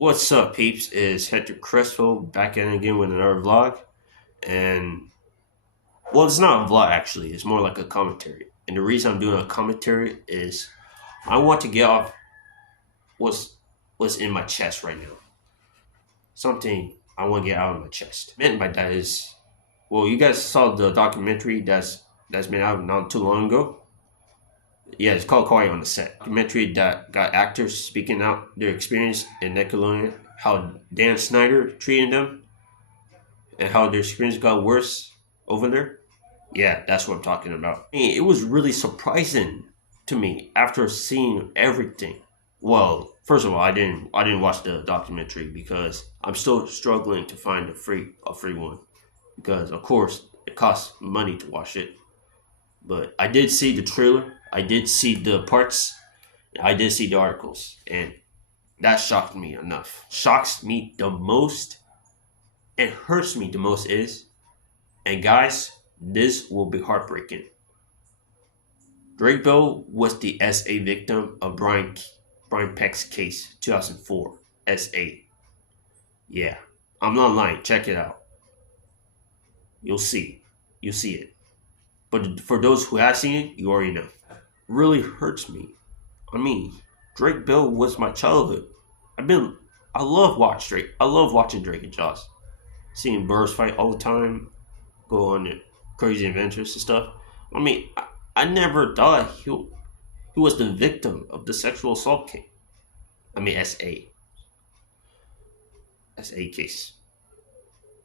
What's up, peeps? It's Hector Crespo back in again with another vlog. And, well, it's not a vlog actually, it's more like a commentary. And the reason I'm doing a commentary is I want to get off what's, what's in my chest right now. Something I want to get out of my chest. What I meant by that is, well, you guys saw the documentary that's been out not too long ago. Yeah, it's called Quiet on the Set. Documentary that got actors speaking out their experience in Nickelodeon, how Dan Schineder treated them and how their screens got worse over there. Yeah, that's what I'm talking about. I mean, it was really surprising to me after seeing everything. Well, first of all, I didn't watch the documentary because I'm still struggling to find a free one because of course it costs money to watch it. But I did see the trailer. I did see the parts. I did see the articles, and that shocked me enough. Shocks me the most and hurts me the most is, and guys, this will be heartbreaking. Drake Bell was the SA victim of Brian Peck's case, 2004. SA. Yeah, I'm not lying. Check it out. You'll see. You'll see it. But for those who have seen it, you already know. Really hurts me. I mean, Drake Bell was my childhood. I've been. I love watch Drake. I love watching Drake and Josh. Seeing birds fight all the time, go on crazy adventures and stuff. I mean, I never thought he was the victim of the sexual assault case. I mean, SA case.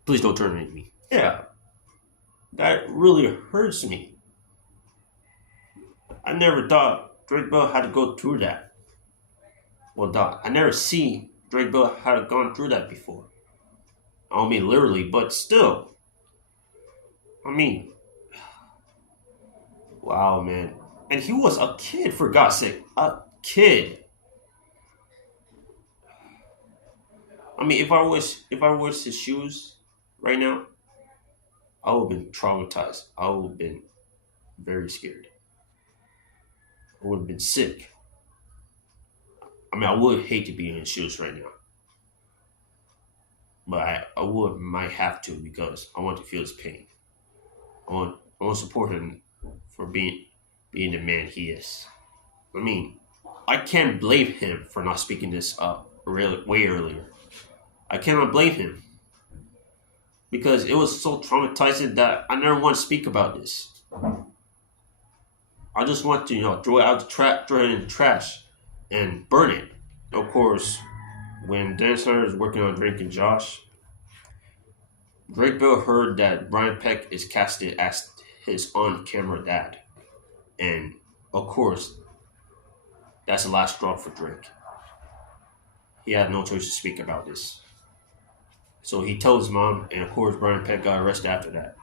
Please don't turn on me. Yeah, that really hurts me. I never thought Drake Bell had to go through that. Well, Doc, I never seen Drake Bell had gone through that before. I don't mean literally, but still. I mean, wow, man. And he was a kid, for God's sake. A kid. I mean, if I was his shoes right now, I would have been traumatized. I would have been very scared. I would have been sick. I mean, I would hate to be in his shoes right now, but I would might have to because I want to feel his pain. I want to support him for being the man he is. I mean, I can't blame him for not speaking this up really way earlier. I cannot blame him because it was so traumatizing that I never want to speak about this. I just want to, throw it out throw it in the trash, and burn it. Of course, when Dan Schneider is working on Drake and Josh, Drake Bell heard that Brian Peck is casted as his on-camera dad, and of course, that's the last straw for Drake. He had no choice to speak about this. So he told his mom, and of course, Brian Peck got arrested after that.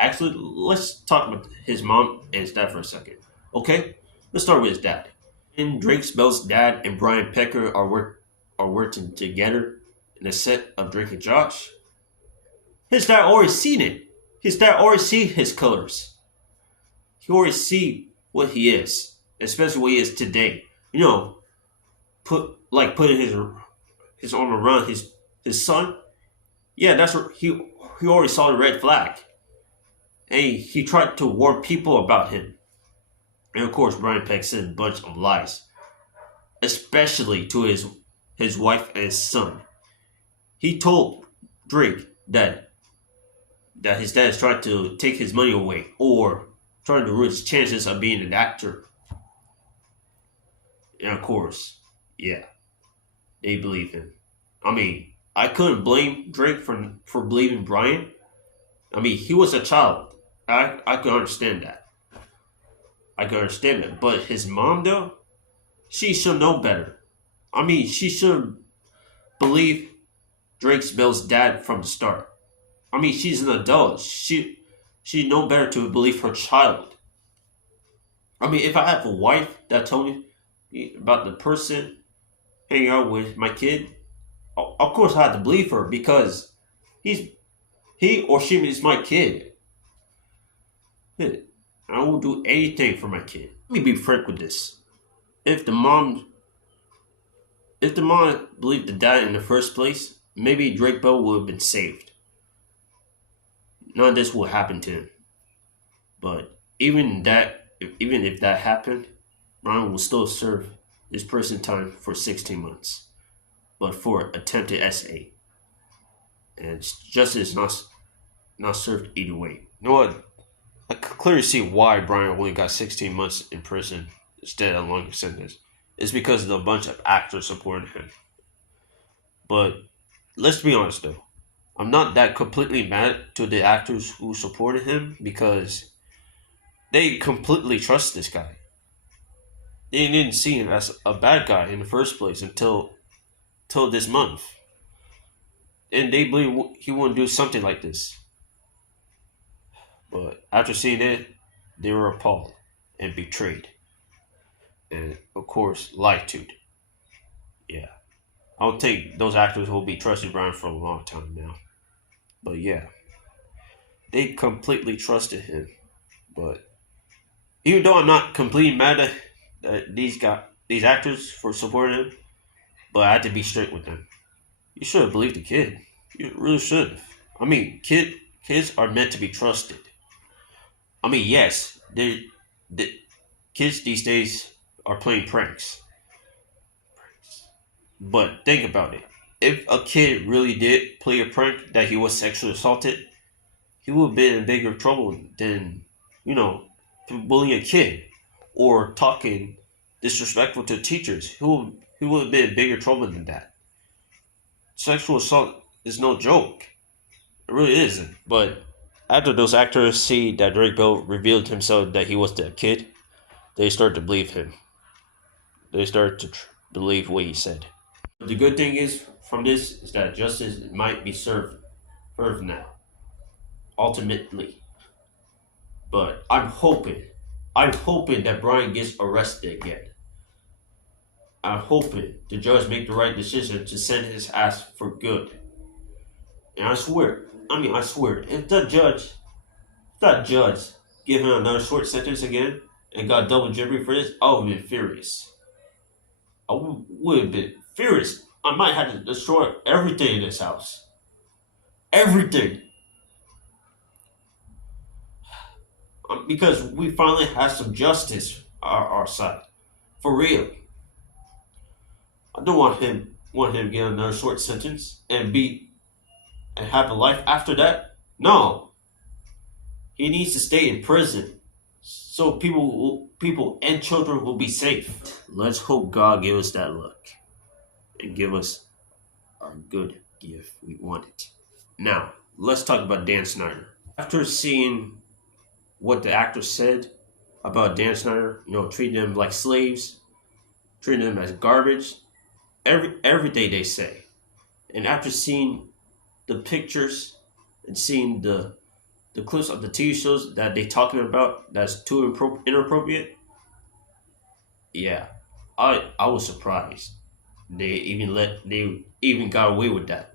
Actually, let's talk about his mom and his dad for a second. Okay, let's start with his dad. And Drake Bell's dad and Brian Pecker are working together in the set of Drake and Josh. His dad already seen it. His dad already see his colors. He already see what he is, especially what he is today. Putting his arm around his son. Yeah, that's what he already saw the red flag, and he tried to warn people about him. And of course, Brian Peck said a bunch of lies, especially to his wife and his son. He told Drake that his dad is trying to take his money away or trying to ruin his chances of being an actor. And of course, yeah, they believe him. I mean, I couldn't blame Drake for believing Brian. I mean, he was a child. I could understand that. I could understand that. But his mom, though, she should know better. I mean, she should believe Drake's Bell's dad from the start. I mean, she's an adult. She know better to believe her child. I mean, if I have a wife that told me about the person hanging out with my kid, of course I have to believe her because he or she is my kid. I will do anything for my kid. Let me be frank with this. If the mom If the mom believed the dad in the first place, maybe Drake Bell would have been saved. None of this would happen to him. But even if that happened, Brian will still serve this prison time for 16 months, but for attempted SA, and justice is not served either way. You know what? I could clearly see why Brian only got 16 months in prison instead of a longer sentence. It's because of a bunch of actors supporting him. But let's be honest though, I'm not that completely mad to the actors who supported him because they completely trust this guy. They didn't see him as a bad guy in the first place until this month, and they believe he wouldn't do something like this. But after seeing it, they were appalled and betrayed, and of course lied to. Yeah, I don't think those actors will be trusting Brian for a long time now. But yeah, they completely trusted him. But even though I'm not completely mad at these actors for supporting him, but I had to be straight with them. You should have believed the kid. You really should have. I mean, kids are meant to be trusted. I mean, yes, the kids these days are playing pranks, but think about it. If a kid really did play a prank that he was sexually assaulted, he would have been in bigger trouble than, you know, bullying a kid or talking disrespectful to teachers. He would have been in bigger trouble than that. Sexual assault is no joke. It really isn't. But after those actors see that Drake Bell revealed himself that he was the kid, they start to believe him. They start to believe what he said. The good thing is from this is that justice might be served now, ultimately. But I'm hoping that Brian gets arrested again. I'm hoping the judge make the right decision to send his ass for good. And I swear, if that judge give him another short sentence again and got double jeopardy for this, I would have been furious. I would have been furious. I might have to destroy everything in this house. Everything. Because we finally have some justice on our side. For real. I don't want him to get another short sentence and have a life after that. No. He needs to stay in prison. So people and children will be safe. Let's hope God give us that luck. And give us our good gift we wanted. Now, let's talk about Dan Schineder. After seeing what the actor said about Dan Schineder, treating them like slaves, treating them as garbage, every day they say. And after seeing the pictures and seeing the clips of the TV shows that they talking about that's too inappropriate, yeah, I was surprised. They even got away with that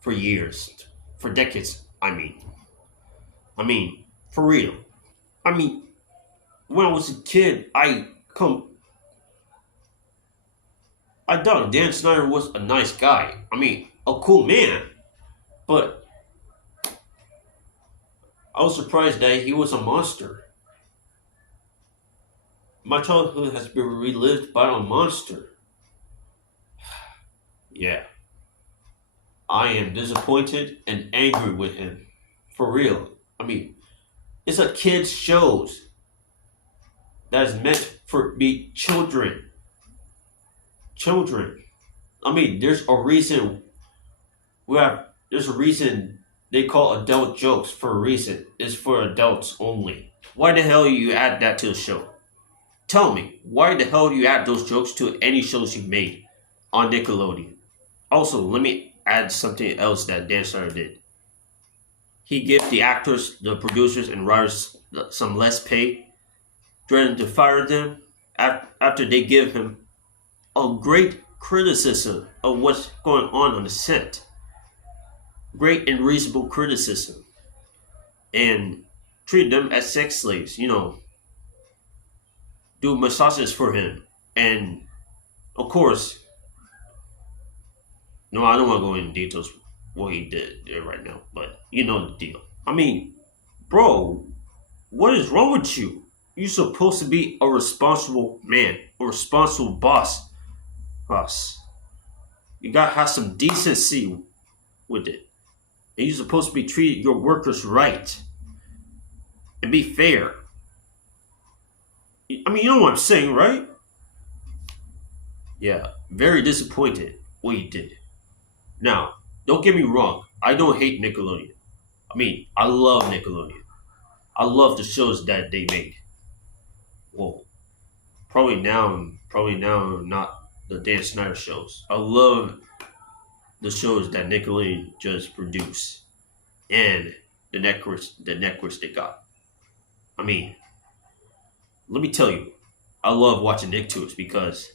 for years, for decades. I mean, for real. I mean, when I was a kid, I thought Dan Schineder was a nice guy. I mean, a cool man. But I was surprised that he was a monster. My childhood has been relived by a monster. Yeah. I am disappointed and angry with him. For real. I mean, it's a kid's shows that is meant for be children. Children. I mean, there's a reason they call adult jokes for a reason. It's for adults only. Why the hell you add that to the show? Tell me, why the hell do you add those jokes to any shows you've made on Nickelodeon? Also, let me add something else that Dan Schineder did. He gave the actors, the producers, and writers some less pay, threatened to fire them after they give him a great criticism of what's going on the set. Great and reasonable criticism. And treat them as sex slaves, do massages for him. And, of course, No, I don't want to go into details what he did there right now, but you know the deal. I mean, bro, what is wrong with you? You're supposed to be a responsible man, a responsible boss. You gotta have some decency with it. And you're supposed to be treating your workers right and be fair. I mean, you know what I'm saying, right? Yeah, very disappointed what you did. Now, don't get me wrong. I don't hate Nickelodeon. I mean, I love Nickelodeon. I love the shows that they made. Well, probably now, not the Dan Schineder shows. I love the shows that Nickelodeon just produced and the networks they got. I mean, let me tell you, I love watching Nicktoons because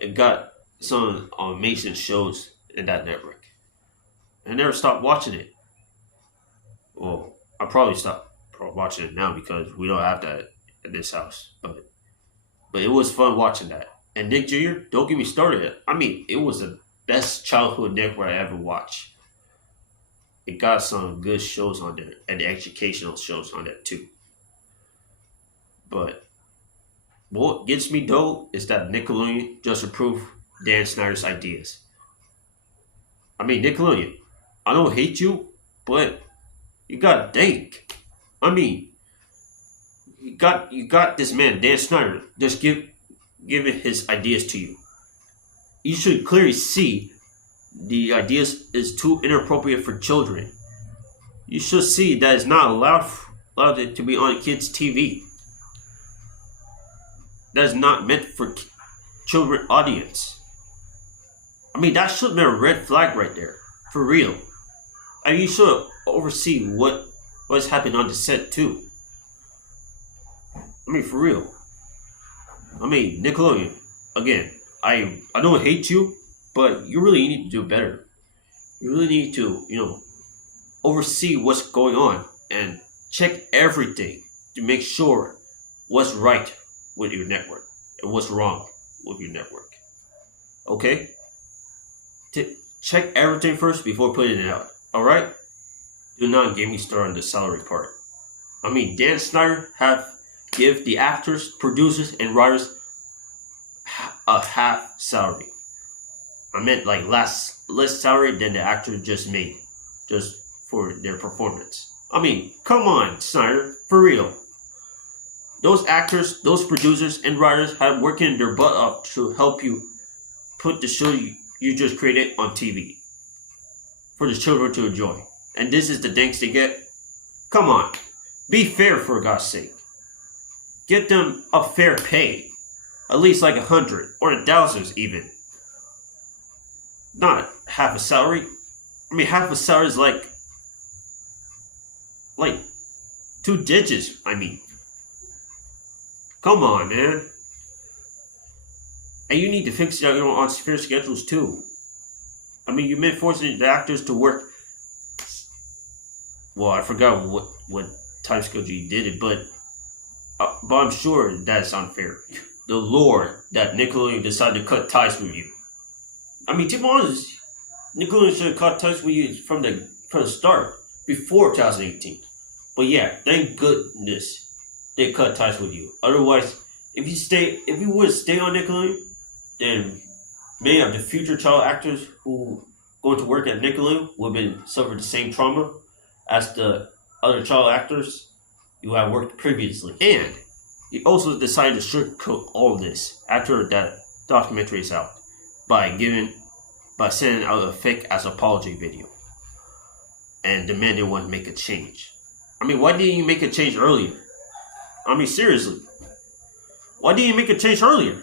it got some amazing shows in that network. I never stopped watching it. Well, I probably stopped watching it now because we don't have that in this house. But it was fun watching that. And Nick Jr., don't get me started. I mean, it was the best childhood network I ever watched. It got some good shows on there and educational shows on there too. But what gets me though is that Nickelodeon just approved Dan Snyder's ideas. I mean, Nickelodeon, I don't hate you, but you gotta think. I mean, you got this man, Dan Snyder, just giving his ideas to you. You should clearly see the ideas is too inappropriate for children. You should see that it's not allowed to be on kids' TV. That is not meant for children audience. I mean, that should be a red flag right there, for real. I mean, you should oversee what's happening on the set too. I mean, for real. I mean, Nickelodeon. Again, I don't hate you, but you really need to do better. You really need to, oversee what's going on and check everything to make sure what's right with your network and what's wrong with your network. Okay? Check everything first before putting it out. All right? Do not get me started on the salary part. I mean, Dan Snyder have give the actors, producers, and writers a half salary. I meant like less salary than the actor just made, just for their performance. I mean, come on, Snyder, for real. Those actors, those producers, and writers have working their butt off to help you put the show you just created on TV for the children to enjoy. And this is the thanks they get? Come on, be fair for God's sake. Get them a fair pay. At least like 100 or 1,000 even. Not half a salary. I mean, half a salary is like 2 digits. I mean, come on, man. And you need to fix it on fair schedules too. I mean, you've been forcing the actors to work. Well, I forgot what time schedule you did it, but I'm sure that's unfair. The Lord that Nickelodeon decided to cut ties with you. I mean, to be honest, Nickelodeon should have cut ties with you from the start, before 2018. But yeah, thank goodness they cut ties with you. Otherwise, if you would stay on Nickelodeon, then many of the future child actors who going to work at Nickelodeon would have been suffered the same trauma as the other child actors you have worked previously. And he also decided to sugarcoat all of this after that documentary is out by sending out a fake ass apology video and demanding one make a change. I mean, why didn't you make a change earlier? I mean, seriously, why didn't you make a change earlier?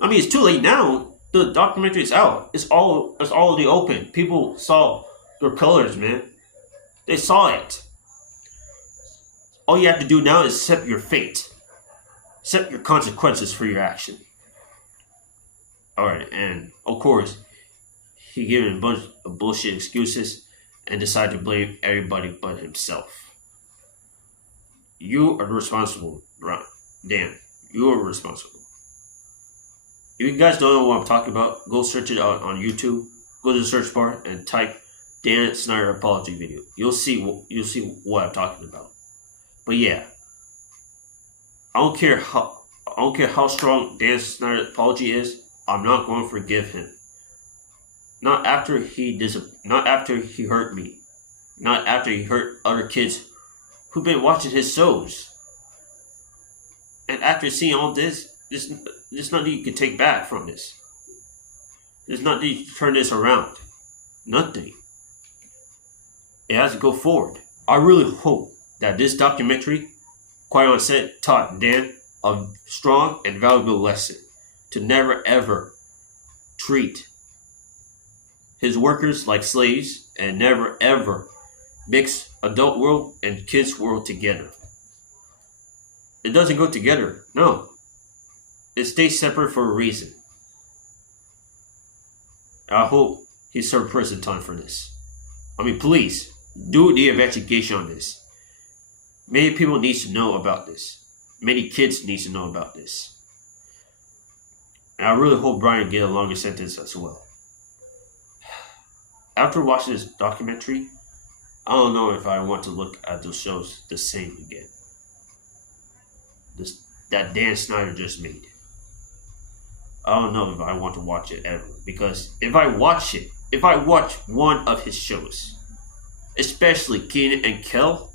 I mean, it's too late now. The documentary is out. It's all in the open. People saw your colors, man. They saw it. All you have to do now is accept your fate. Accept your consequences for your action. Alright, and of course, he gave a bunch of bullshit excuses and decided to blame everybody but himself. You are responsible, Dan. You are responsible. If you guys don't know what I'm talking about, go search it out on YouTube. go to the search bar and type Dan Schineder apology video. You'll see what I'm talking about. But yeah, I don't care how strong Dan Schineder's apology is. I'm not going to forgive him. Not after he hurt me. Not after he hurt other kids who've been watching his shows. And after seeing all this, there's nothing you can take back from this. There's nothing you can turn this around. Nothing. It has to go forward. I really hope that this documentary, quite on set, taught Dan a strong and valuable lesson to never ever treat his workers like slaves and never ever mix adult world and kids world together. It doesn't go together. No. It stays separate for a reason. I hope he served prison time for this. I mean, please, do the investigation on this. Many people need to know about this. Many kids need to know about this. And I really hope Brian get a longer sentence as well. After watching this documentary, I don't know if I want to look at those shows the same again. That Dan Schineder just made. I don't know if I want to watch it ever. Because if I watch one of his shows, especially Keenan and Kel,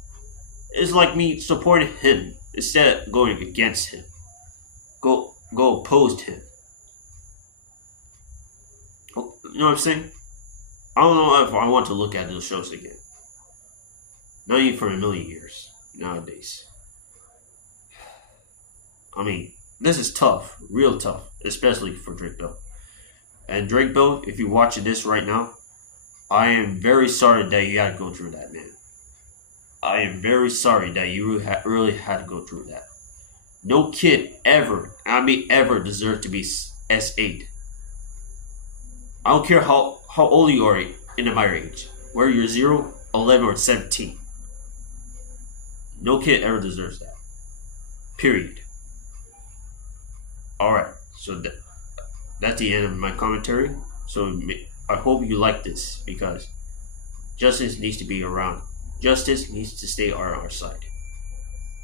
it's like me supporting him instead of going against him. Go oppose him. You know what I'm saying? I don't know if I want to look at those shows again. Not even for a million years nowadays. I mean, this is tough, real tough, especially for Drake Bell. And Drake Bell, if you're watching this right now, I am very sorry that you had to go through that, man. I am very sorry that you really had to go through that. No kid ever deserved to be S8. I don't care how old you are in my age, whether you're 0, 11, or 17. No kid ever deserves that. Period. Alright, so that's the end of my commentary. So I hope you like this, because justice needs to be around. Justice needs to stay on our side.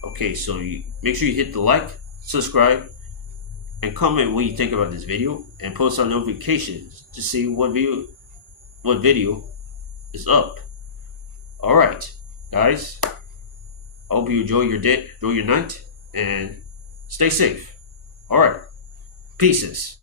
Okay, so make sure you hit the like, subscribe, and comment what you think about this video, and post on notifications to see what video is up. Alright, guys. I hope you enjoy your day, enjoy your night, and stay safe. Alright. Pieces.